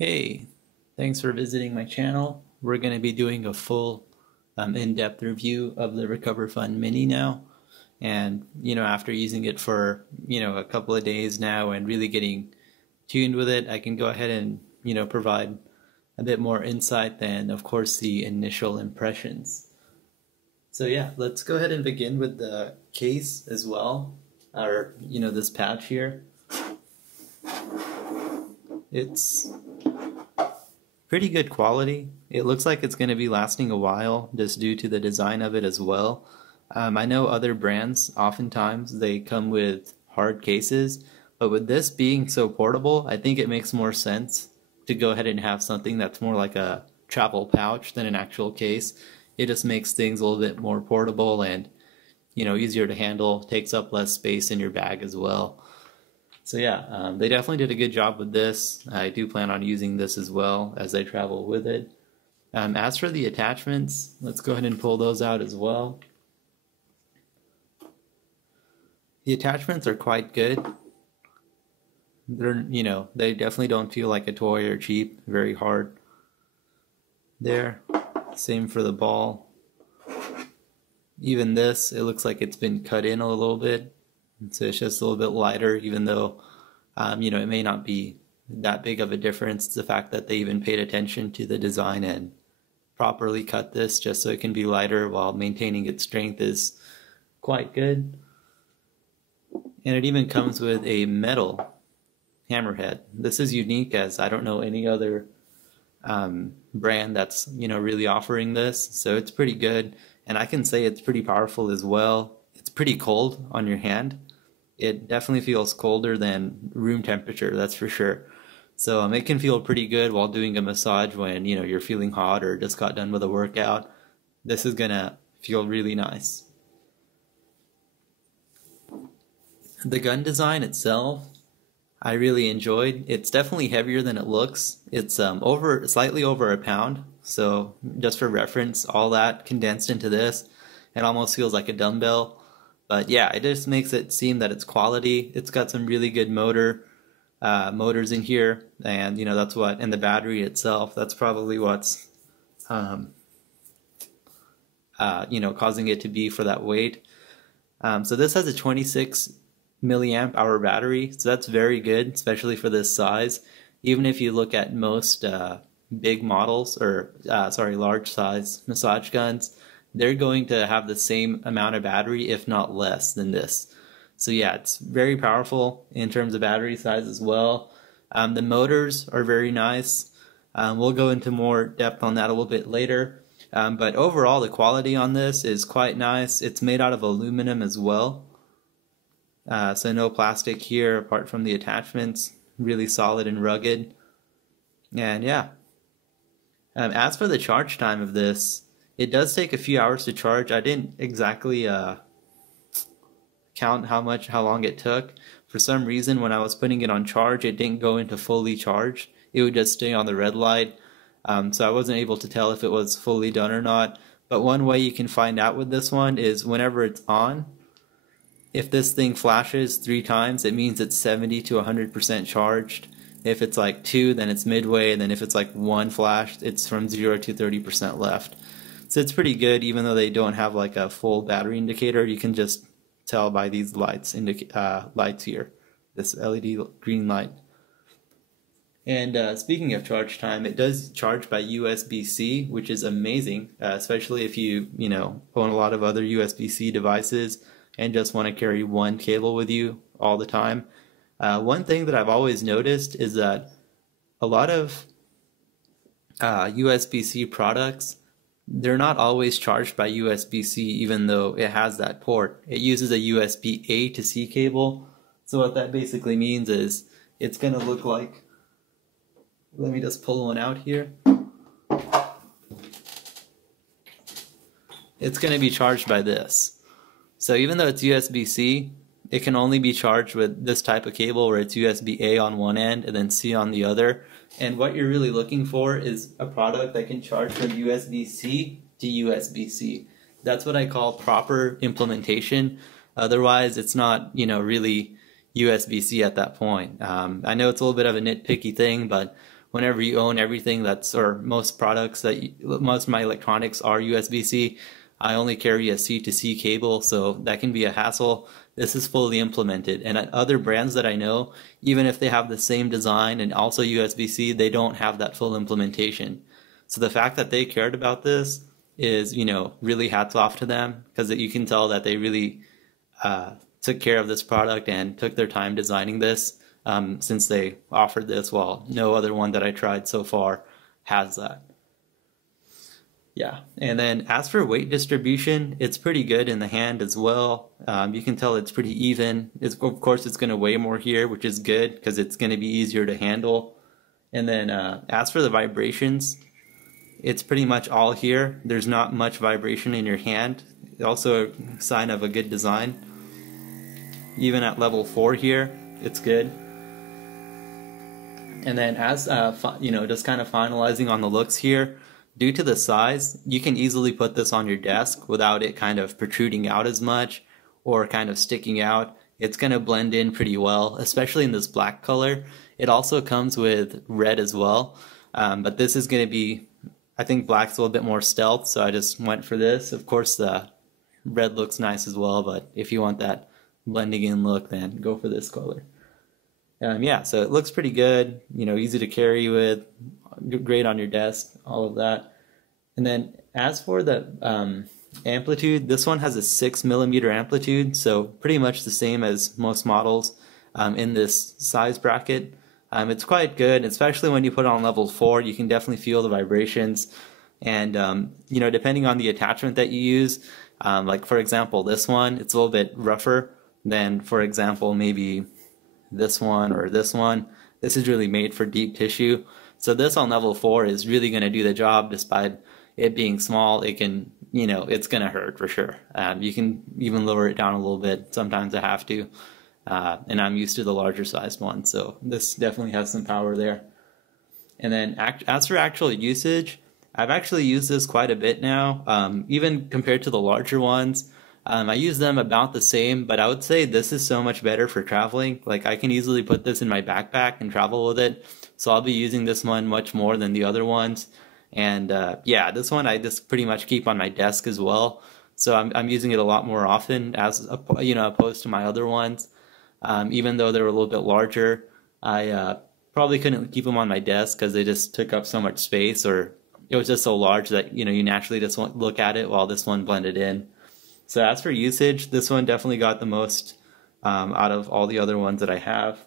Hey, thanks for visiting my channel. We're going to be doing a full in-depth review of the Recoverfun Mini now. And, after using it for, a couple of days now and really getting tuned with it, I can go ahead and, provide a bit more insight than, of course, the initial impressions. So yeah, let's go ahead and begin with the case as well, or, this pouch here. It's pretty good quality. It looks like it's going to be lasting a while just due to the design of it as well. I know other brands, oftentimes they come with hard cases, but with this being so portable, I think it makes more sense to go ahead and have something that's more like a travel pouch than an actual case. It just makes things a little bit more portable and, easier to handle, takes up less space in your bag as well. So yeah, they definitely did a good job with this. I do plan on using this as well as I travel with it. As for the attachments, let's go ahead and pull those out as well. The attachments are quite good. They're, they definitely don't feel like a toy or cheap, very hard. There, same for the ball. Even this, it looks like it's been cut in a little bit. So it's just a little bit lighter, even though, it may not be that big of a difference. The fact that they even paid attention to the design and properly cut this just so it can be lighter while maintaining its strength is quite good. And it even comes with a metal hammerhead. This is unique, as I don't know any other brand that's, really offering this. So it's pretty good. And I can say it's pretty powerful as well. It's pretty cold on your hand. It definitely feels colder than room temperature, that's for sure. So it can feel pretty good while doing a massage when, you're feeling hot or just got done with a workout. This is gonna feel really nice. The gun design itself, I really enjoyed. It's definitely heavier than it looks. It's slightly over a pound. So just for reference, all that condensed into this, it almost feels like a dumbbell. But yeah, it just makes it seem that it's quality. It's got some really good motors in here, and that's what, and the battery itself, that's probably what's causing it to be for that weight. So this has a 26 milliamp hour battery, so that's very good, especially for this size. Even if you look at most big models, or large size massage guns, they're going to have the same amount of battery, if not less than this. So yeah, it's very powerful in terms of battery size as well. The motors are very nice. We'll go into more depth on that a little bit later. But overall, the quality on this is quite nice. It's made out of aluminum as well. So no plastic here apart from the attachments. Really solid and rugged. And yeah. As for the charge time of this, it does take a few hours to charge. I didn't exactly count how long it took. For some reason, when I was putting it on charge, it didn't go into fully charged. It would just stay on the red light. So I wasn't able to tell if it was fully done or not. But one way you can find out with this one is whenever it's on, if this thing flashes 3 times, it means it's 70 to 100% charged. If it's like 2, then it's midway, and then if it's like 1 flash, it's from 0 to 30% left. So it's pretty good, even though they don't have like a full battery indicator. You can just tell by these lights here, this LED green light. And speaking of charge time, it does charge by USB-C, which is amazing, especially if you own a lot of other USB-C devices and just want to carry one cable with you all the time. One thing that I've always noticed is that a lot of USB-C products, they're not always charged by USB-C, even though it has that port. It uses a USB-A to C cable. So what that basically means is it's going to look like, let me just pull one out here. It's going to be charged by this. So even though it's USB-C, it can only be charged with this type of cable where it's USB-A on one end and then C on the other. And what you're really looking for is a product that can charge from USB-C to USB-C. That's what I call proper implementation. Otherwise, it's not, really USB-C at that point. I know it's a little bit of a nitpicky thing, but whenever you own everything that's, or most products that, most of my electronics are USB-C. I only carry a C-to-C cable, so that can be a hassle. This is fully implemented. And at other brands that I know, even if they have the same design and also USB-C, they don't have that full implementation. So the fact that they cared about this is, you know, really hats off to them, because you can tell that they really took care of this product and took their time designing this, since they offered this, while no other one that I tried so far has that. Yeah, and then as for weight distribution, it's pretty good in the hand as well. You can tell it's pretty even. Of course, it's going to weigh more here, which is good because it's going to be easier to handle. And then as for the vibrations, it's pretty much all here. There's not much vibration in your hand. Also a sign of a good design. Even at level 4 here, it's good. And then as you know, just kind of finalizing on the looks here, due to the size, you can easily put this on your desk without it kind of protruding out as much or kind of sticking out. It's going to blend in pretty well, especially in this black color. It also comes with red as well, but this is going to be, I think black's a little bit more stealth, so I just went for this. Of course, the red looks nice as well, but if you want that blending in look, then go for this color. Yeah, so it looks pretty good, you know, easy to carry with, great on your desk, all of that. And then as for the amplitude, this one has a 6mm amplitude, so pretty much the same as most models in this size bracket. It's quite good, especially when you put it on level 4. You can definitely feel the vibrations, and you know, depending on the attachment that you use, like for example this one, it's a little bit rougher than, for example, maybe this one or this one. This is really made for deep tissue. So this on level 4 is really going to do the job. Despite it being small, it can, you know, it's going to hurt for sure. You can even lower it down a little bit. Sometimes I have to. And I'm used to the larger sized one. So this definitely has some power there. And then as for actual usage, I've actually used this quite a bit now, even compared to the larger ones. I use them about the same, but I would say this is so much better for traveling. Like, I can easily put this in my backpack and travel with it. So I'll be using this one much more than the other ones. And yeah, this one I just pretty much keep on my desk as well. So I'm using it a lot more often, as you know, opposed to my other ones. Even though they were a little bit larger, I probably couldn't keep them on my desk because they just took up so much space, or it was just so large that, you know, you naturally just won't look at it, while this one blended in. So as for usage, this one definitely got the most out of all the other ones that I have.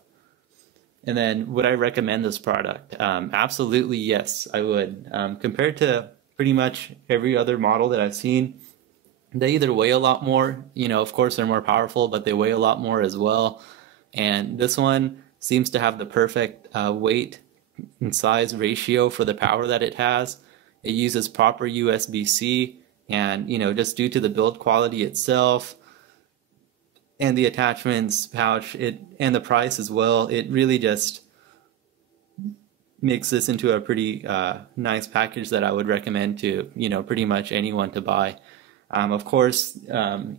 And then would I recommend this product? Absolutely yes, I would. Compared to pretty much every other model that I've seen, they either weigh a lot more, you know, of course they're more powerful, but they weigh a lot more as well. And this one seems to have the perfect weight and size ratio for the power that it has. It uses proper USB-C, and, you know, just due to the build quality itself and the attachments, pouch, and the price as well, it really just makes this into a pretty nice package that I would recommend to, you know, pretty much anyone to buy. Of course,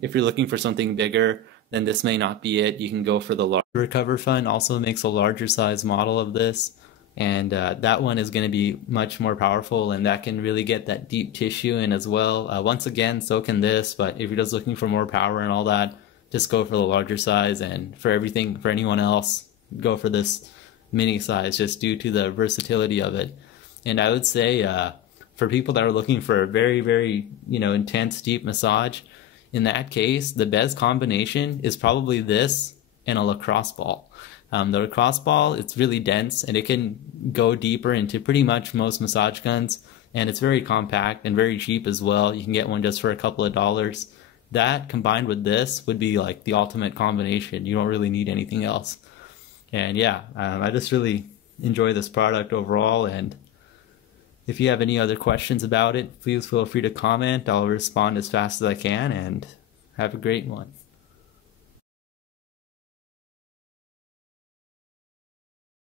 if you're looking for something bigger, then this may not be it. You can go for the larger. Recoverfun also makes a larger size model of this, and that one is going to be much more powerful, and that can really get that deep tissue in as well. Once again, so can this, but if you're just looking for more power and all that, just go for the larger size. And for everything, for anyone else, go for this mini size, just due to the versatility of it. And I would say for people that are looking for a very, very, you know, intense deep massage, in that case, the best combination is probably this and a lacrosse ball. The lacrosse ball, it's really dense, and it can go deeper into pretty much most massage guns, and it's very compact and very cheap as well. You can get one just for a couple of dollars. That combined with this would be like the ultimate combination. You don't really need anything else. And yeah, I just really enjoy this product overall, and if you have any other questions about it, please feel free to comment. I'll respond as fast as I can, and have a great one.